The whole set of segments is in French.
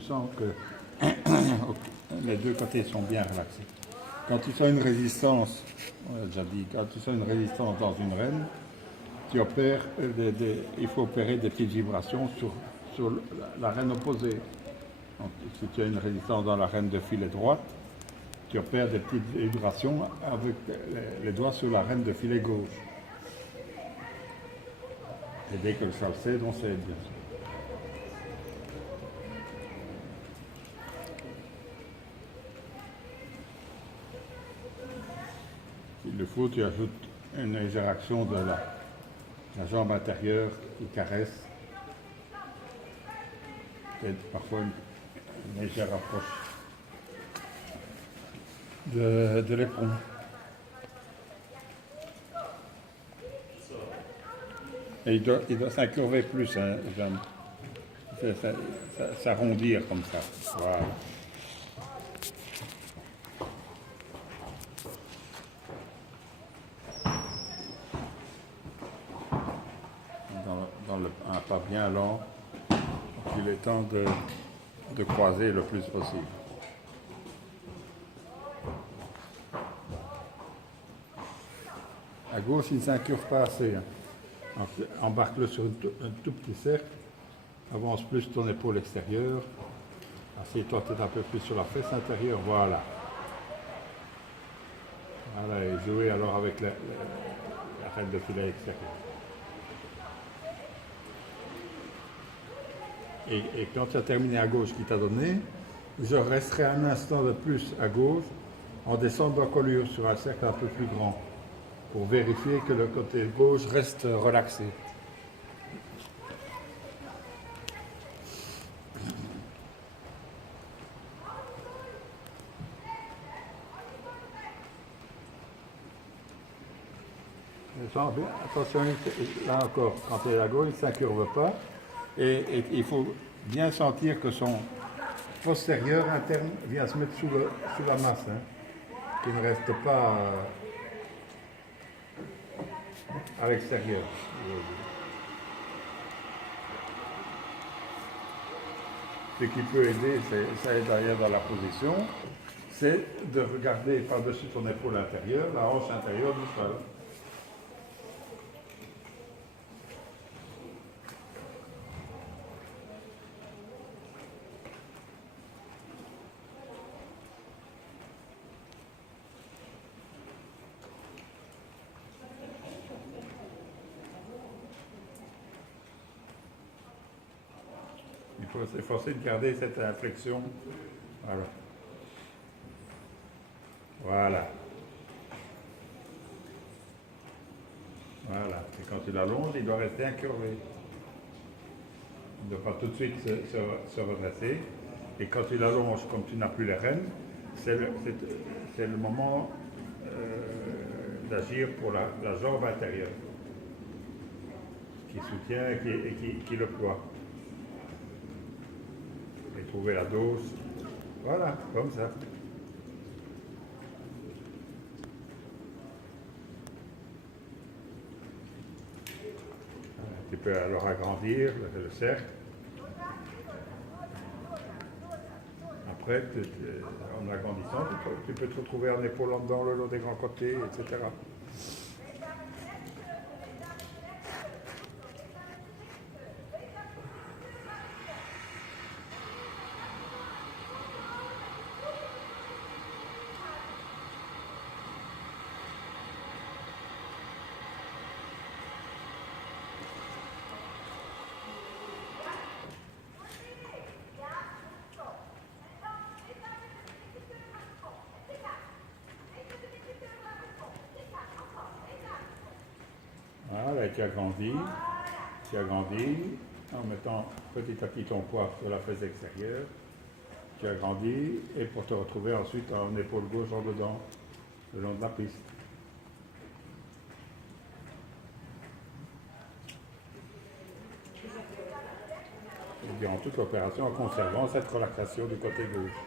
Tu sens que les deux côtés sont bien relaxés. Quand tu sens une résistance, on l'a déjà dit, quand tu sens une résistance dans une reine, tu opères il faut opérer des petites vibrations sur la reine opposée. Donc, si tu as une résistance dans la reine de filet droite, tu opères des petites vibrations avec les doigts sur la reine de filet gauche. Et dès que ça le cède, on cède, bien sûr. S'il le faut, tu ajoutes une légère action de la jambe intérieure qui caresse. Peut-être parfois une légère approche de l'éperon. Et il doit s'incurver plus, hein, Jeanne. S'arrondir comme ça. Voilà. Un pas bien lent. Il est temps de croiser le plus possible. À gauche, il ne s'incurve pas assez. Hein. Embarque-le sur un tout petit cercle. Avance plus ton épaule extérieure. Assieds-toi peut-être un peu plus sur la fesse intérieure. Voilà. Voilà, et jouer alors avec la reine de filet extérieure. Et quand tu as terminé à gauche qui t'a donné, je resterai un instant de plus à gauche en descendant collure sur un cercle un peu plus grand pour vérifier que le côté gauche reste relaxé. Attention, là encore, quand il est à gauche, il ne s'incurve pas. Et il faut bien sentir que son postérieur interne vient se mettre sous la masse, hein, qu'il ne reste pas à l'extérieur. Ce qui peut aider, ça aide d'ailleurs dans la position, c'est de regarder par-dessus ton épaule intérieure, la hanche intérieure du sol. Il faut s'efforcer de garder cette inflexion. Voilà. Voilà. Voilà. Et quand tu l'allonges, il doit rester incurvé. Il ne doit pas tout de suite se redresser. Et quand tu l'allonges, comme tu n'as plus les rênes, c'est le moment d'agir pour la jambe intérieure, qui soutient et qui le ploie. Et trouver la dose. Voilà, comme ça. Tu peux alors agrandir le cercle. Après, en agrandissant, tu peux te retrouver en épaulant dans le long des grands côtés, etc. Voilà, tu agrandis en mettant petit à petit ton poids sur la fesse extérieure. Tu agrandis et pour te retrouver ensuite en épaule gauche en dedans, le long de la piste. Et durant toute l'opération en conservant cette relaxation du côté gauche.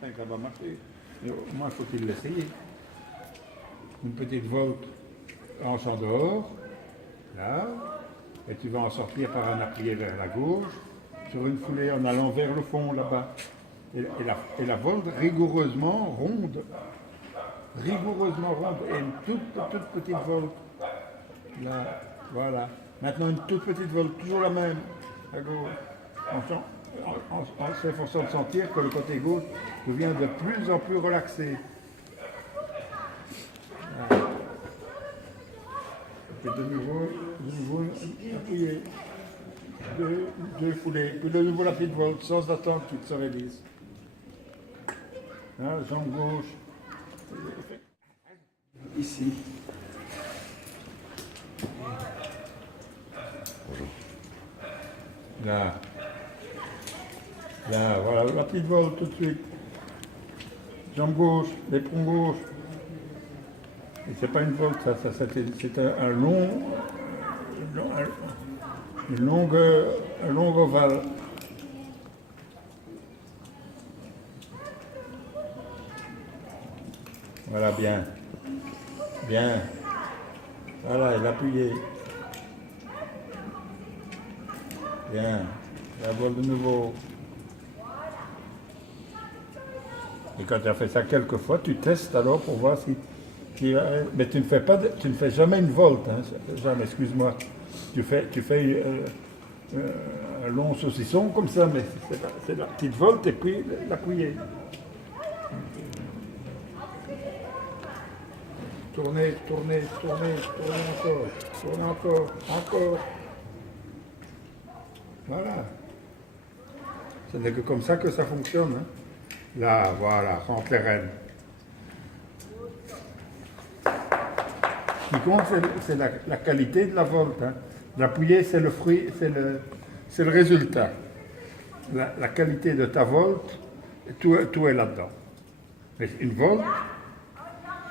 certain que ça va marcher. Mais au moins, faut-il l'essayer. Une petite volte en champ dehors, là, et tu vas en sortir par un appuyé vers la gauche, sur une foulée en allant vers le fond là-bas. Et la volte rigoureusement ronde, et une toute petite volte. Là, voilà. Maintenant une toute petite volte, toujours la même, à gauche. En s'efforçant de sentir que le côté gauche devient de plus en plus relaxé. Voilà. Et de nouveau appuyer. Deux foulées. Puis de nouveau la petite volte, sans attendre qu'il se révise. Là, jambe gauche. Ici. Là. Là, voilà, la petite volte tout de suite. Jambe gauche, l'éperon gauche. Et c'est pas une volte, c'est un long ovale. Voilà, bien. Bien. Voilà, et l'appuyer. Bien. La voile de nouveau. Et quand tu as fait ça quelques fois, tu testes alors pour voir si... mais tu ne fais jamais une volte, hein, Jeanne, excuse-moi. Tu fais un long saucisson comme ça, mais c'est la petite volte et puis l'appuyer. Tournez encore. Voilà. Ce n'est que comme ça que ça fonctionne. Hein. Là, voilà, rentre les rênes. Ce qui compte, c'est la qualité de la volte. Hein. L'appuyer, c'est le fruit, c'est le résultat. La qualité de ta volte, tout est là-dedans. Mais une volte,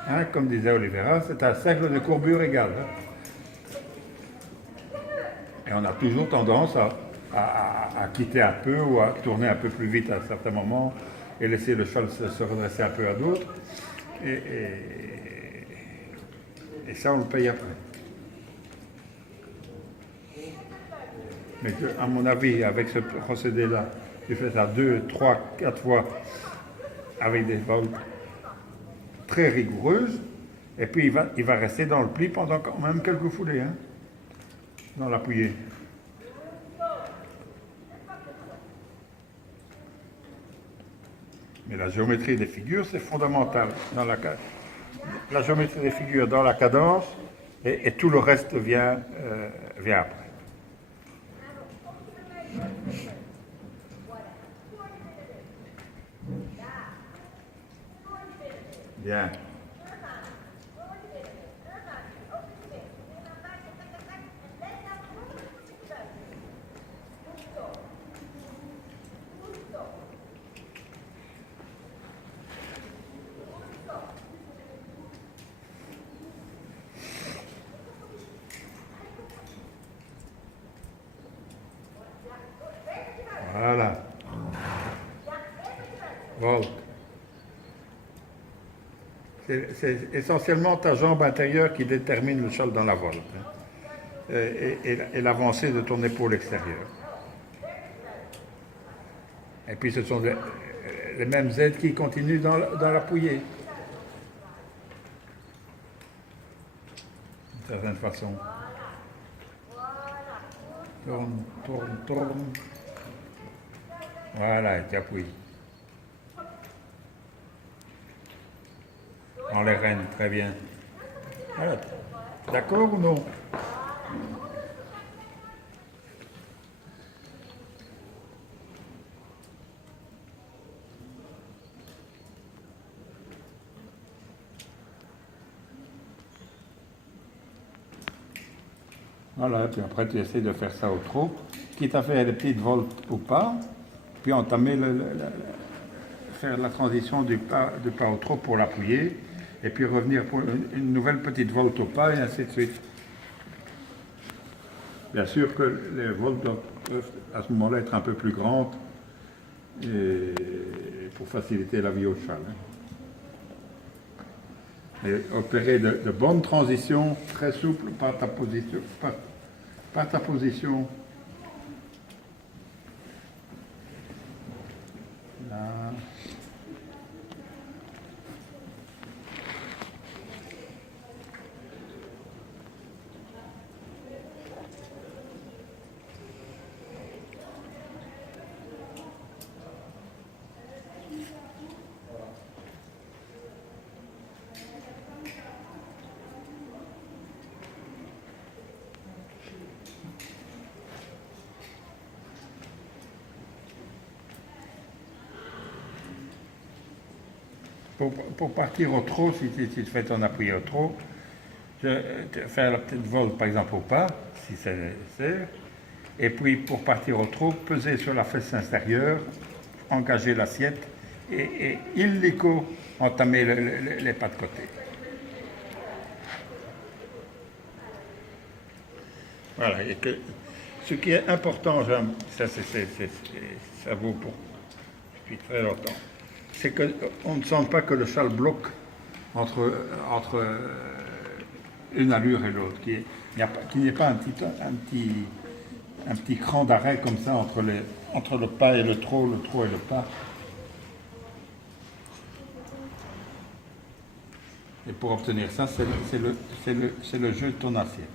hein, comme disait Oliveira, c'est un cercle de courbure égale. Hein. Et on a toujours tendance à quitter un peu ou à tourner un peu plus vite à certains moments et laisser le cheval se redresser un peu à d'autres. Et ça, on le paye après. Mais à mon avis, avec ce procédé-là, tu fais ça 2, 3, 4 fois avec des voltes très rigoureuses, et puis il va rester dans le pli pendant quand même quelques foulées, hein, dans l'appuyé. Mais la géométrie des figures, c'est fondamental. La géométrie des figures dans la cadence, et tout le reste vient après. Bien. Voilà. Volte. C'est essentiellement ta jambe intérieure qui détermine le cheval dans la volte. Hein, et l'avancée de ton épaule extérieure. Et puis ce sont les mêmes aides qui continuent dans l'appuyé. D'une certaine façon. Tourne. Voilà, et tu appuies. Dans les rênes, très bien. Voilà. D'accord ou non? Voilà, puis après tu essaies de faire ça au trot, quitte à faire des petites voltes ou pas, puis entamer faire la transition du pas au trot pour l'appuyer, et puis revenir pour une nouvelle petite volte au pas, et ainsi de suite. Bien sûr que les voltes peuvent à ce moment-là être un peu plus grandes, et pour faciliter la vie au cheval. Hein. Et opérer de bonnes transitions, très souples par ta position. Par ta position. Là. Pour partir au trot, si tu fais ton appui au trot, faire la petite volte par exemple au pas, si c'est nécessaire, et puis pour partir au trot, peser sur la fesse inférieure, engager l'assiette et illico entamer les pas de côté. Voilà, et que ce qui est important, ça vaut pour depuis très longtemps, c'est qu'on ne sent pas que le cheval bloque entre une allure et l'autre, qu'il n'y ait pas un petit cran d'arrêt comme ça entre le pas et le trot et le pas. Et pour obtenir ça, c'est le jeu de ton assiette.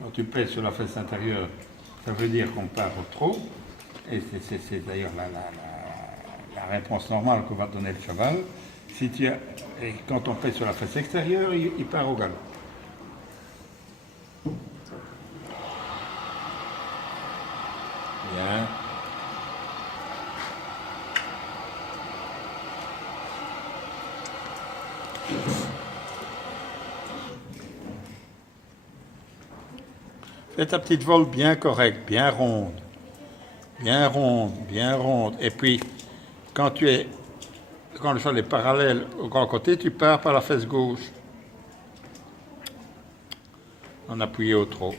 Quand tu pèses sur la fesse intérieure, ça veut dire qu'on part au trot, et c'est d'ailleurs la réponse normale que va donner le cheval. Et quand on pèse sur la fesse extérieure, il part au galop. Bien. Fais ta petite volte bien correcte, bien ronde. Bien ronde, bien ronde. Et puis, quand le cheval est parallèle au grand côté, tu pars par la fesse gauche. En appuyant au trot.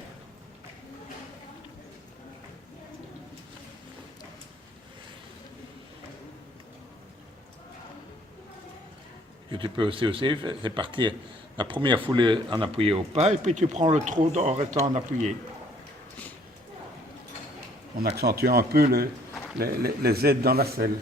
Ce que tu peux aussi, c'est partir la première foulée en appuyé au pas, et puis tu prends le trot en restant en appuyé. En accentuant un peu les aides dans la selle.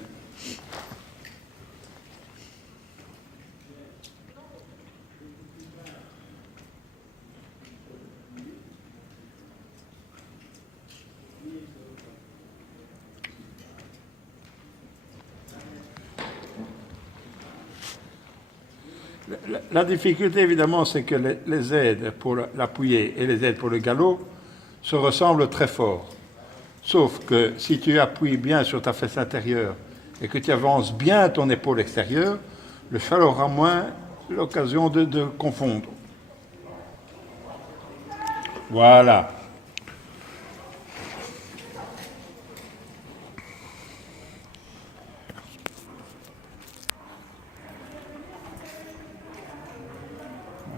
La difficulté, évidemment, c'est que les aides pour l'appuyer et les aides pour le galop se ressemblent très fort. Sauf que si tu appuies bien sur ta fesse intérieure et que tu avances bien ton épaule extérieure, le cheval aura moins l'occasion de confondre. Voilà.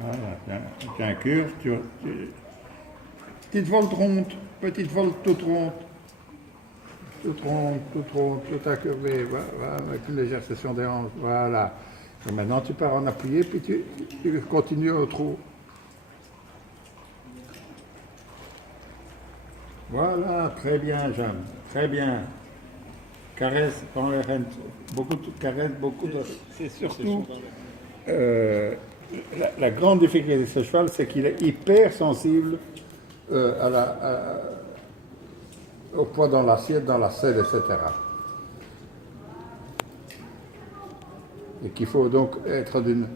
Voilà, tu incurves, petite volte ronde, petite volte toute ronde. Toute ronde, tout incurvé, voilà, avec une légère session des hanches, voilà. Et maintenant tu pars en appuyé, puis tu continues au trot. Voilà, très bien Jeanne, très bien. Caresse dans les rênes, beaucoup de caresses, beaucoup de... C'est surtout... la grande difficulté de ce cheval, c'est qu'il est hyper sensible au poids dans l'assiette, dans la selle, etc. Et qu'il faut donc être d'une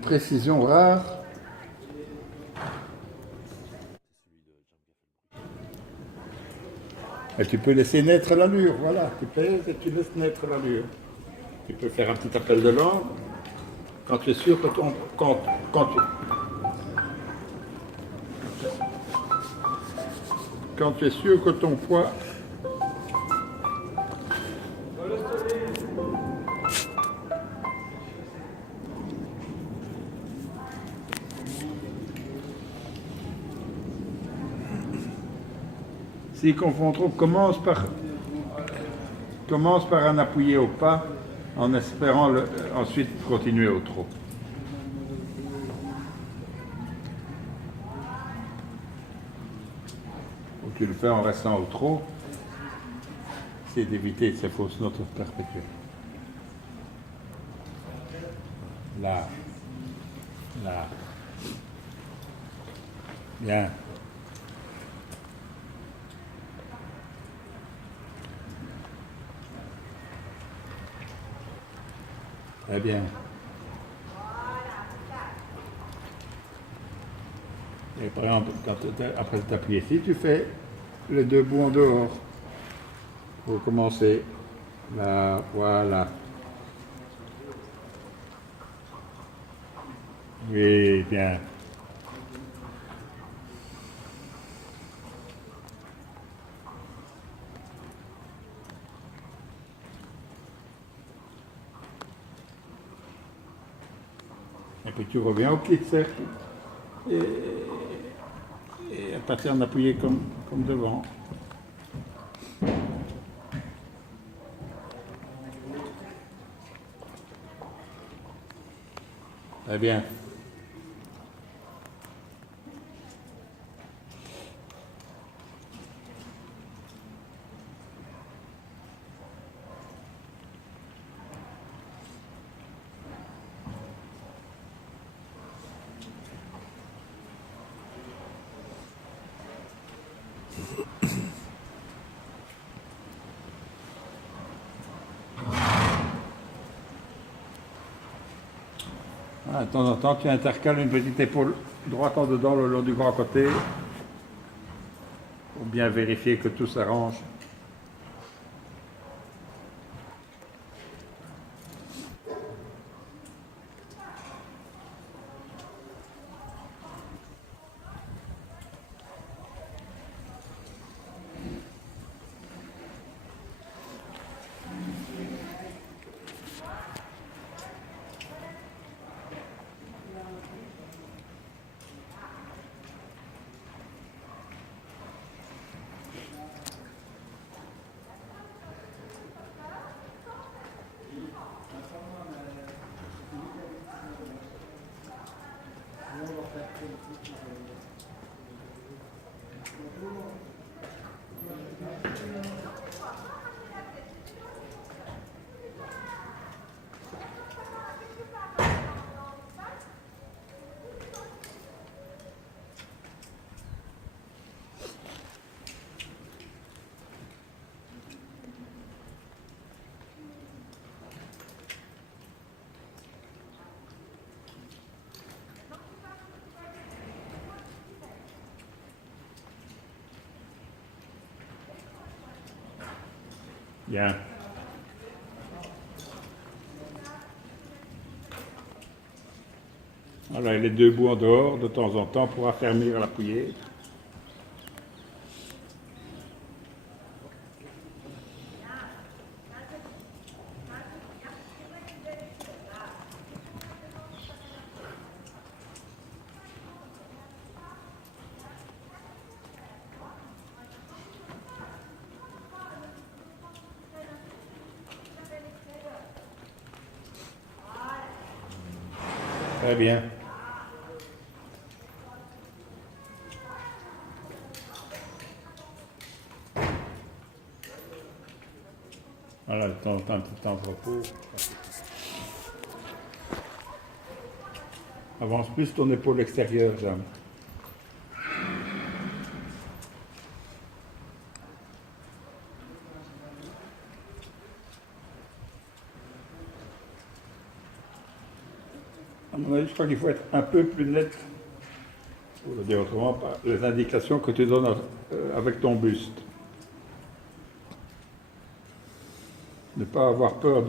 précision rare. Et tu peux laisser naître l'allure, voilà, tu pèses et tu laisses naître l'allure. Tu peux faire un petit appel de langue quand tu es sûr que quand tu es sûr que ton poids S'il confond trop, commence par un appuyé au pas en espérant ensuite continuer au trot. Ou tu le fais en restant au trot, c'est d'éviter ces fausses notes perpétuelles. Là, là. Bien. Très bien. Et par exemple, après t'appuyer ici, tu fais les deux bouts en dehors. Pour commencer. Là, voilà. Oui, bien. Et puis tu reviens au petit cercle. Et à partir d'appuyer comme devant. Très bien. De temps en temps, tu intercales une petite épaule droite en dedans le long du grand côté pour bien vérifier que tout s'arrange. Bien. Voilà, les deux bouts en dehors de temps en temps pour affermir l'appuyé. Très bien. Voilà, de temps en temps, un petit temps de repos. Avance plus ton épaule extérieure, Jeanne. À mon avis, je crois qu'il faut être un peu plus net, pour le dire autrement, par les indications que tu donnes avec ton buste. Ne pas avoir peur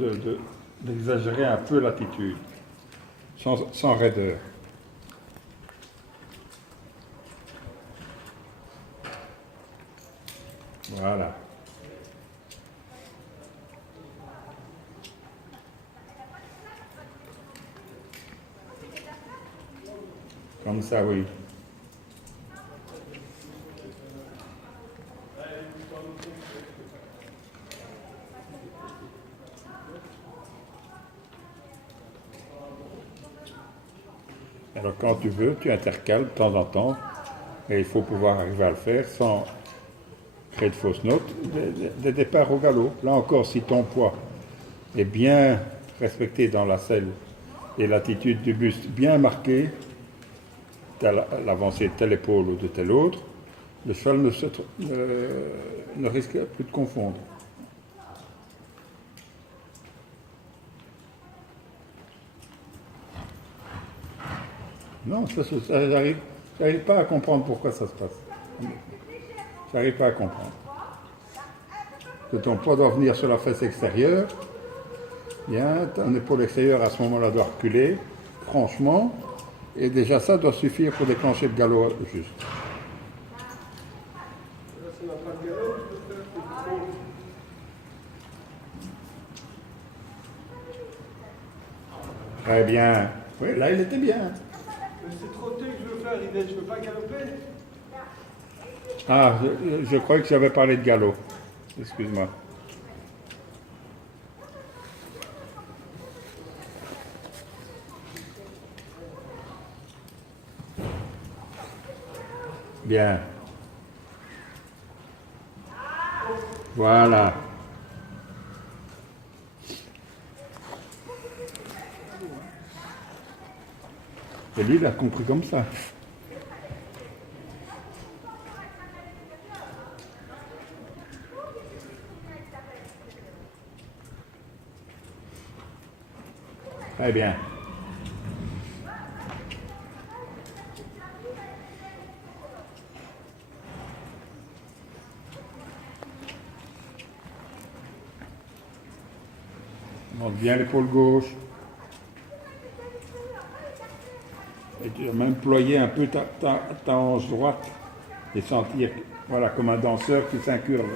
d'exagérer un peu l'attitude, sans raideur. Voilà. Comme ça, oui. Alors quand tu veux, tu intercales de temps en temps, et il faut pouvoir arriver à le faire sans créer de fausses notes, des départs au galop. Là encore, si ton poids est bien respecté dans la selle et l'attitude du buste bien marquée, l'avancée de telle épaule ou de telle autre, le cheval ne risque plus de confondre. Non, j'arrive pas à comprendre pourquoi ça se passe. J'arrive pas à comprendre. Que ton poids doit venir sur la fesse extérieure, bien, ton épaule extérieure à ce moment-là doit reculer, franchement, et déjà ça doit suffire pour déclencher le galop juste. Très bien. Oui, là il était bien. C'est trotter que je veux faire, Yvette, je ne peux pas galoper. Ah, je croyais que j'avais parlé de galop. Excuse-moi. Bien. Voilà. Et lui, il a compris comme ça. Très bien. Monte bien l'épaule gauche. Et tu vas même ployer un peu ta hanche droite et sentir, voilà, comme un danseur qui s'incurve.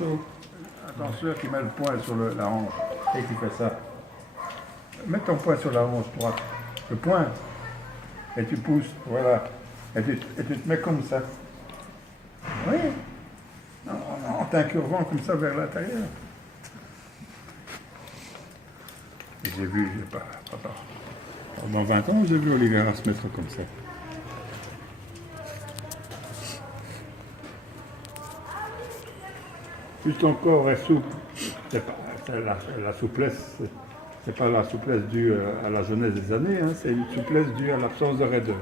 Un danseur qui met le poing sur la hanche et qui fait ça. Mets ton poing sur la hanche droite, le poing, et tu pousses, voilà, et tu te mets comme ça. Oui, en t'incurvant comme ça vers l'intérieur. J'ai vu, pendant 20 ans, j'ai vu Olivera se mettre comme ça. Plus ton corps est souple, la souplesse, c'est pas la souplesse due à la jeunesse des années, hein, c'est une souplesse due à l'absence de raideur.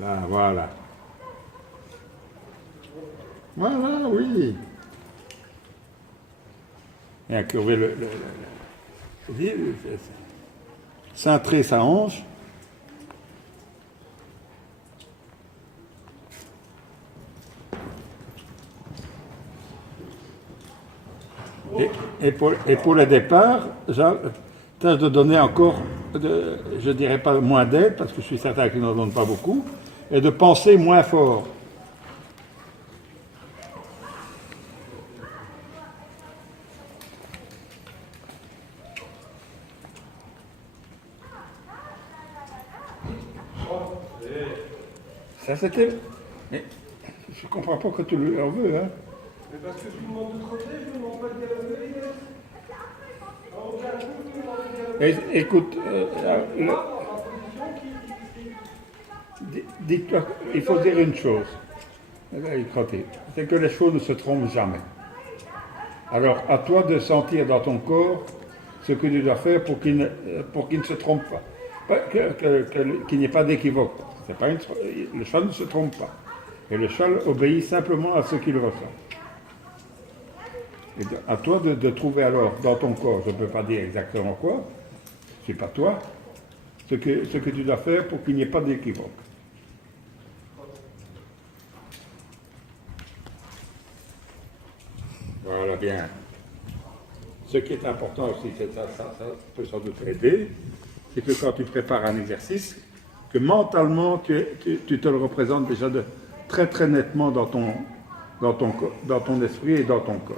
Là, voilà. Voilà, oui. Et incurver cintrer sa hanche. Et pour le départ, tâche de donner encore, je dirais pas moins d'aide, parce que je suis certain qu'il n'en donne pas beaucoup, et de penser moins fort. Ça c'était... Mais je comprends pas que tu en veux, hein. Mais parce que je vous demande de trotter, je vous demande pas de galoper, Yvette. En aucun coup, je vous demande de galoper. Écoute, dis-toi, il faut dire une chose, c'est que les chevaux ne se trompent jamais. Alors, à toi de sentir dans ton corps ce que tu dois faire pour qu'il ne se trompe pas, qu'il n'y ait pas d'équivoque. Le cheval ne se trompe pas. Et le cheval obéit simplement à ce qu'il ressent. Et à toi de trouver alors dans ton corps, je ne peux pas dire exactement quoi, c'est pas toi, ce que tu dois faire pour qu'il n'y ait pas d'équivoque. Voilà, bien. Ce qui est important aussi, ça peut sans doute aider, c'est que quand tu prépares un exercice, que mentalement tu te le représentes déjà très très nettement dans dans ton esprit et dans ton corps.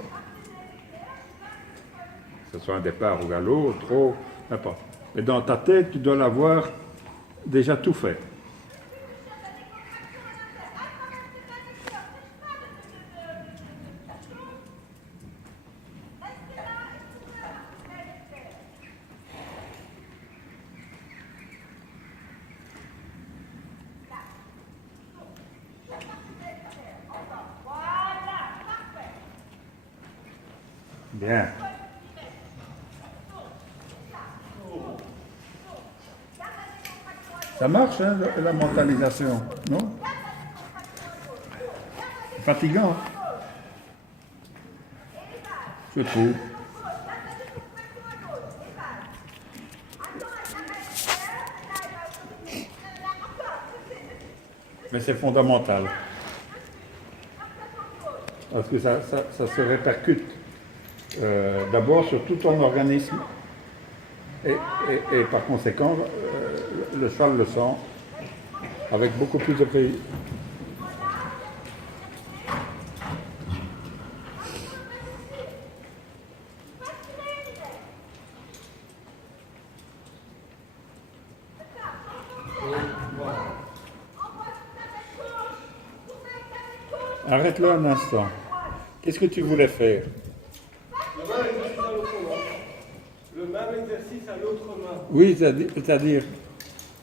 Que ce soit un départ au galop, trop, n'importe. Mais dans ta tête, tu dois l'avoir déjà tout fait. Bien. Ça marche, hein, la mentalisation, non? C'est fatigant, je trouve. Mais c'est fondamental. Parce que ça se répercute d'abord sur tout ton organisme et par conséquent, le cheval le sent avec beaucoup plus de plaisir. Arrête-le un instant. Qu'est-ce que tu voulais faire? Le même exercice à l'autre main. Oui, c'est-à-dire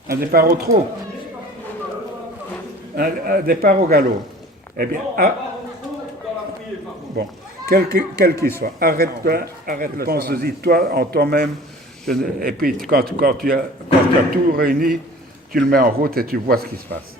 un départ au trot. Un départ au galop. Eh bien, bon, quel qu'il soit, arrête-le, pense-y, toi, en toi-même, et puis quand tu as tout réuni, tu le mets en route et tu vois ce qui se passe.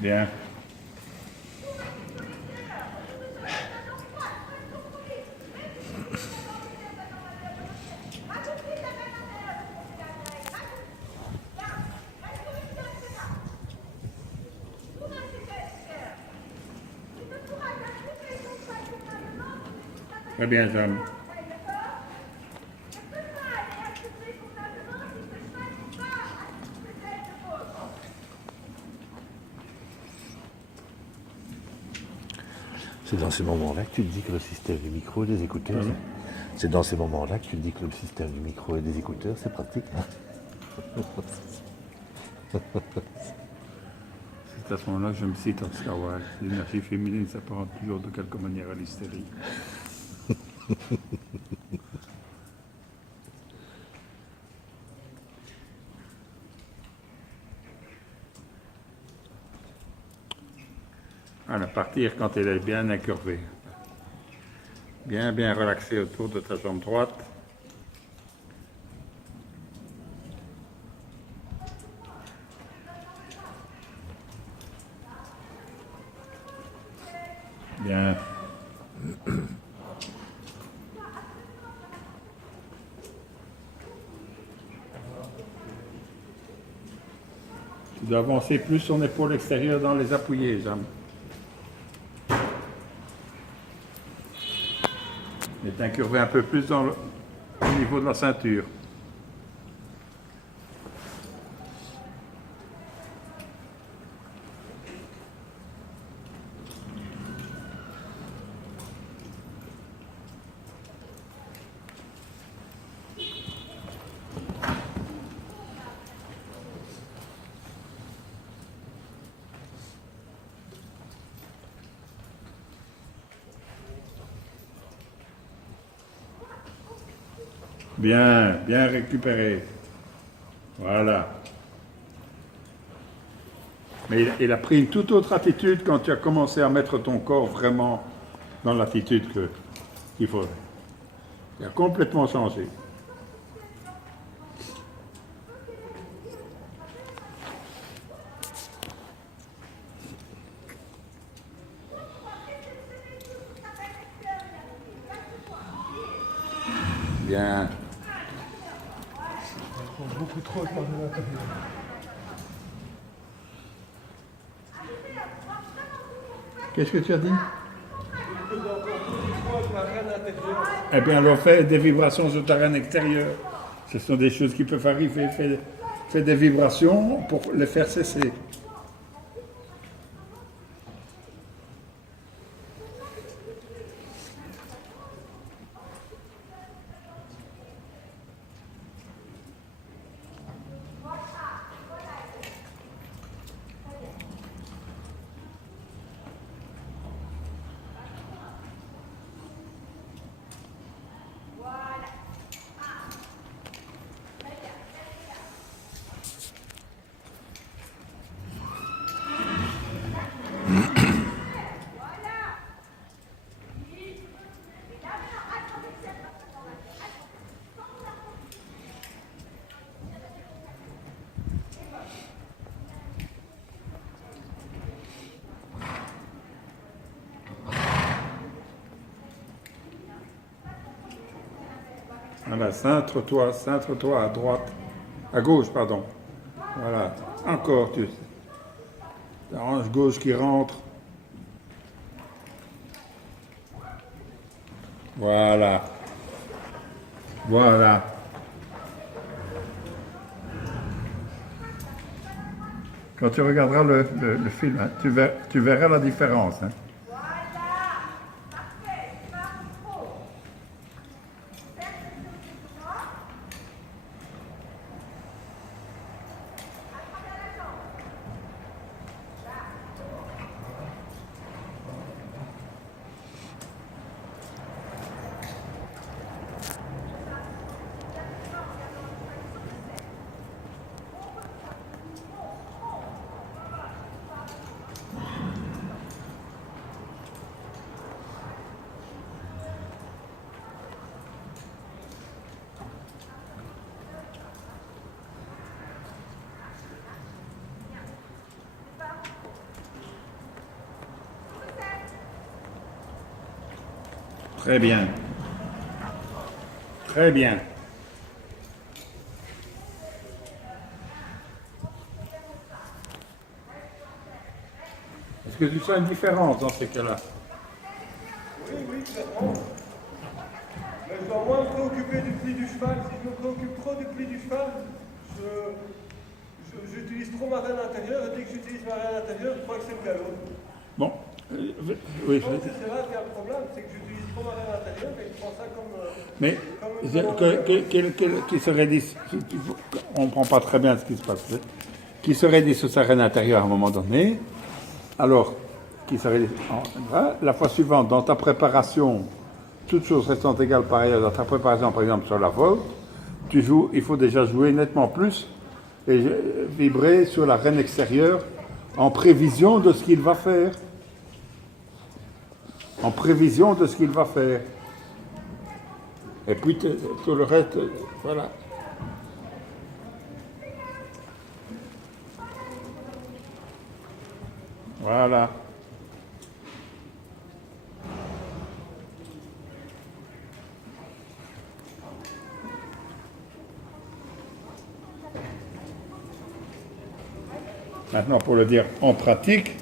Bien. Très bien, Jean. C'est dans ces moments-là que tu te dis que le système du micro et des écouteurs, c'est dans ces moments-là que tu te dis que le système du micro et des écouteurs, c'est pratique. C'est à ce moment-là que je me cite Oscar Wilde. L'énergie féminine s'apparente toujours de quelque manière à l'hystérie. Voilà, partir quand elle est bien incurvée. Bien relaxée autour de ta jambe droite. Bien. dois avancer plus son épaule extérieure dans les appuyés, Jeanne. Et t'incurver un peu plus au niveau de la ceinture. Bien, bien récupéré. Voilà. Mais il a pris une toute autre attitude quand tu as commencé à mettre ton corps vraiment dans l'attitude qu'il faut. Il a complètement changé. Bien. Beaucoup trop par l'intérieur. Qu'est-ce que tu as dit? Je peux encore beaucoup trop avec ma reine intérieure. Eh bien, alors fais des vibrations sur ta reine extérieure. Ce sont des choses qui peuvent arriver. Fais des vibrations pour les faire cesser. Voilà, cintre-toi à droite, à gauche, pardon. Voilà, encore, la hanche gauche qui rentre. Voilà. Voilà. Quand tu regarderas le film, hein, tu verras la différence. Hein. Très bien. Très bien. Est-ce que tu sens une différence dans ces cas-là? Oui, clairement. Mais je dois moins me préoccuper du pli du cheval. Si je me préoccupe trop du pli du cheval, j'utilise trop ma reine intérieure. Et dès que j'utilise ma reine intérieure, je crois que c'est le galop. Bon. Oui, Donc c'est là qu'il y a le problème, c'est que j'utilise trop ma reine intérieure et je prends ça comme... mais qui serait dit, on ne comprend pas très bien ce qui se passe, qui serait dit sur sa reine intérieure à un moment donné, alors, qui serait dit, la fois suivante, dans ta préparation, toutes choses restant égales par ailleurs, dans ta préparation, par exemple, sur la volte, il faut déjà jouer nettement plus et vibrer sur la reine extérieure en prévision de ce qu'il va faire. En prévision de ce qu'il va faire. Et puis tout le reste, voilà. Voilà. Maintenant, pour le dire en pratique,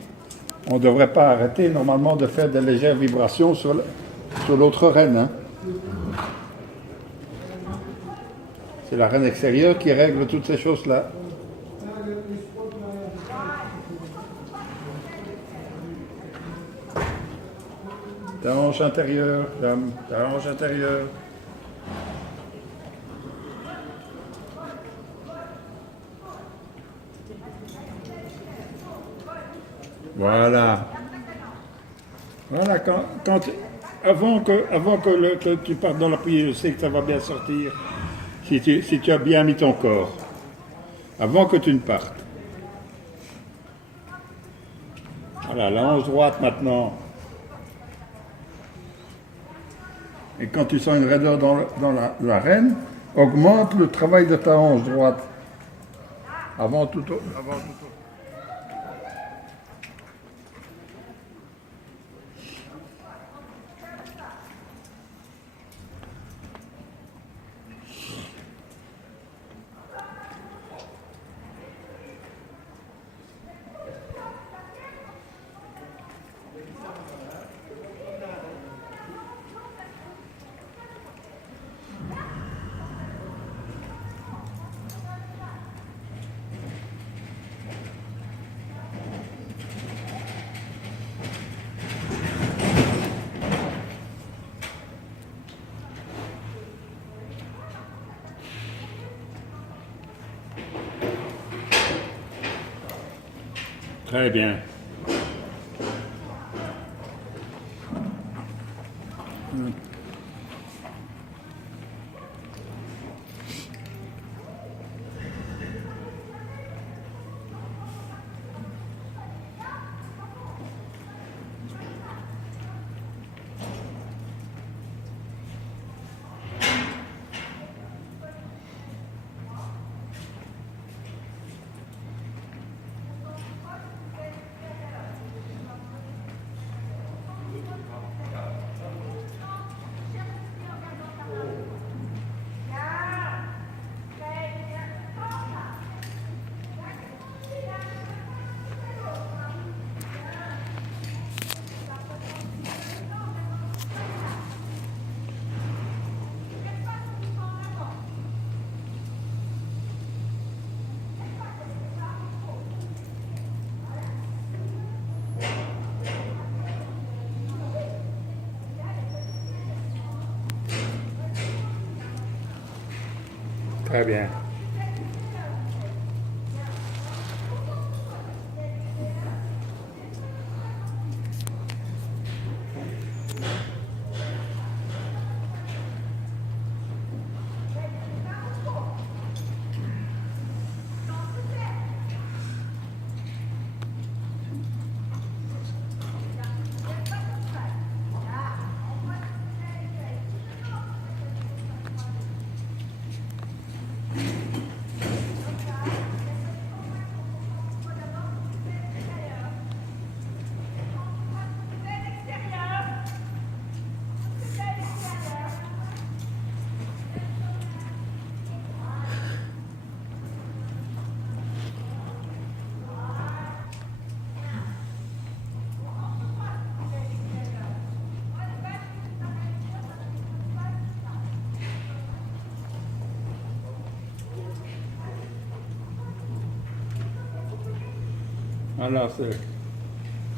on ne devrait pas arrêter normalement de faire des légères vibrations sur l'autre reine. Hein. C'est la reine extérieure qui règle toutes ces choses-là. Ta hanche intérieure, dame, ta hanche intérieure. Voilà. Voilà, avant que tu partes dans la prière, je sais que ça va bien sortir, si tu as bien mis ton corps, avant que tu ne partes. Voilà, la hanche droite maintenant. Et quand tu sens une raideur dans la reine, augmente le travail de ta hanche droite. Avant tout autre. Très bien. Très bien. Voilà,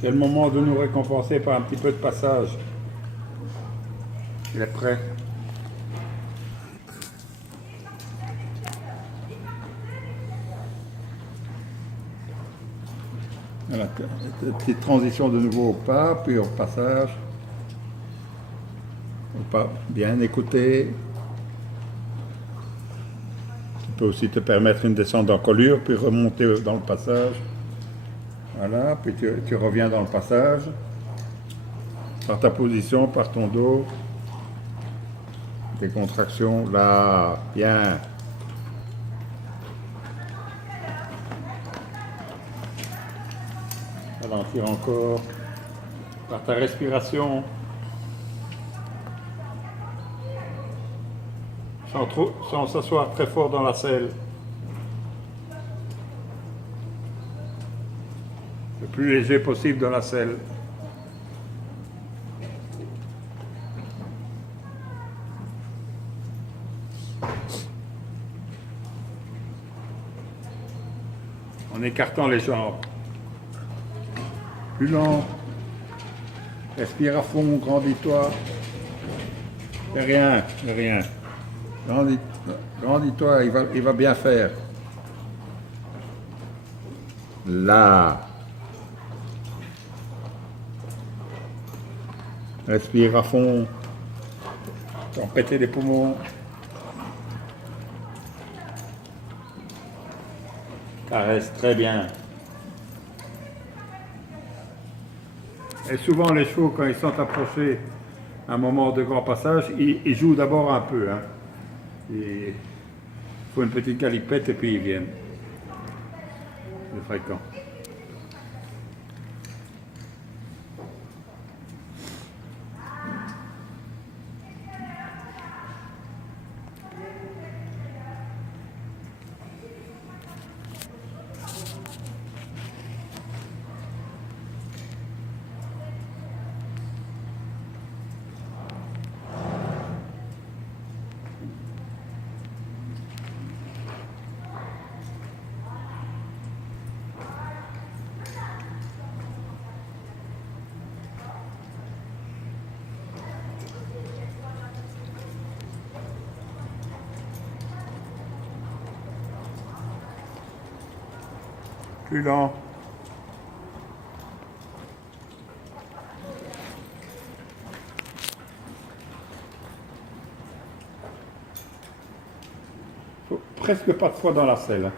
c'est le moment de nous récompenser par un petit peu de passage. Il est prêt. Voilà, petite transition de nouveau au pas, puis au passage. Au pas, bien écouter. Tu peux aussi te permettre une descente d'encolure, puis remonter dans le passage. Voilà, puis tu reviens dans le passage, par ta position, par ton dos, des contractions, là, bien. Ralentir encore, par ta respiration, sans s'asseoir très fort dans la selle. plus léger possible dans la selle. En écartant les jambes. Plus lent. Respire à fond, grandis-toi. Fais rien, fais rien. Grandis-toi, il va bien faire. Là. Respire à fond. Sans péter les poumons. Caresse très bien. Et souvent les chevaux, quand ils sont approchés à un moment de grand passage, ils jouent d'abord un peu. Hein. Il faut une petite galipette et puis ils viennent. C'est fréquent. Plus lent. Presque pas de poids dans la selle. Hein.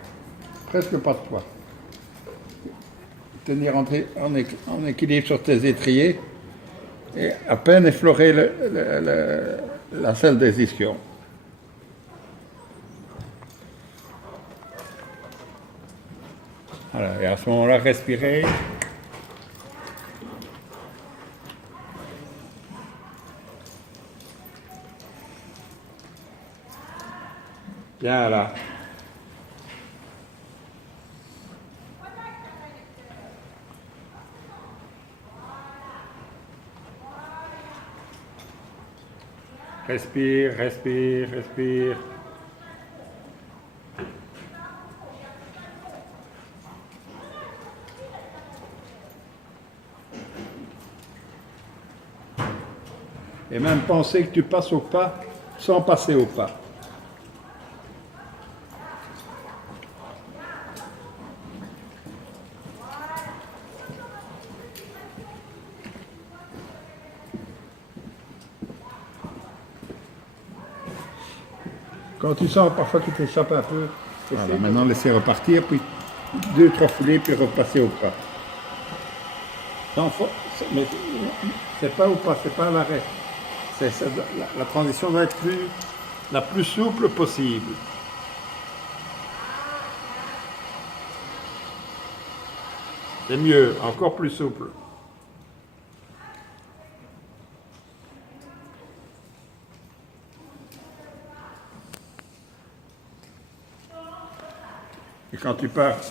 Presque pas de poids. Tenir en équilibre sur tes étriers et à peine effleurer la selle des ischions. Voilà, et à ce moment-là, respirez. Bien là. Respire, respire, respire. Et même penser que tu passes au pas sans passer au pas. Quand tu sens parfois que tu t'échappes un peu, voilà, maintenant laisser repartir, puis 2-3 foulées, puis repasser au pas. Mais c'est pas au pas, c'est pas à l'arrêt. La transition doit être la plus souple possible. C'est mieux, encore plus souple. Et quand tu pars